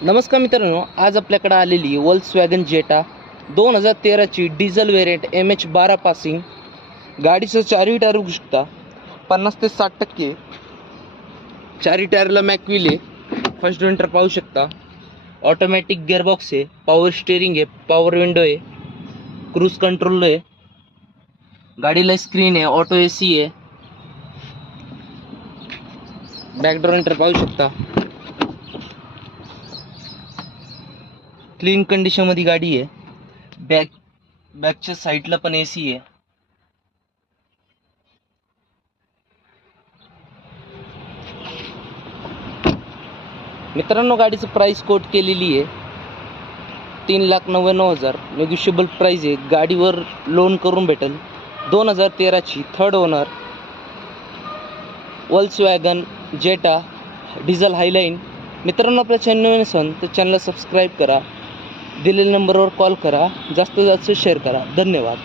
नमस्कार मित्रांनो, आज आपल्याकडे आलेली वोल्क्सवॅगन जेटा 2013ची डिझेल व्हेरियंट MH12 पासिंग. गाडीचं चारही टायर बघू शकता 50 ते 60%. चारही टायरला मॅकव्हील आहे. फर्स्ट विंटर पाहू शकता. ऑटोमॅटिक गिअरबॉक्स आहे, पॉवर स्टिअरिंग आहे, पॉवर विंडो आहे, क्रूज कंट्रोल आहे, गाडीला स्क्रीन आहे, ऑटो AC आहे. बॅकडोर एंटर पाहू शकता. क्लीन कंडिशन मध्ये गाडी आहे. बॅकच्या साईडला पण AC आहे. मित्रांनो, गाडीचं प्राइस कोट केलेली आहे 3,99,000. नेगोशिएबल प्राइस आहे. गाडीवर लोन करून भेटेल. 2013ची थर्ड ओनर वोल्क्सवॅगन जेटा डिझेल हायलाईन. मित्रांनो, आपल्या चॅनल नसेल तर चॅनलला सबस्क्राईब करा, दिलेल्या नंबरवर कॉल करा, जास्तीत जास्त शेअर करा. धन्यवाद.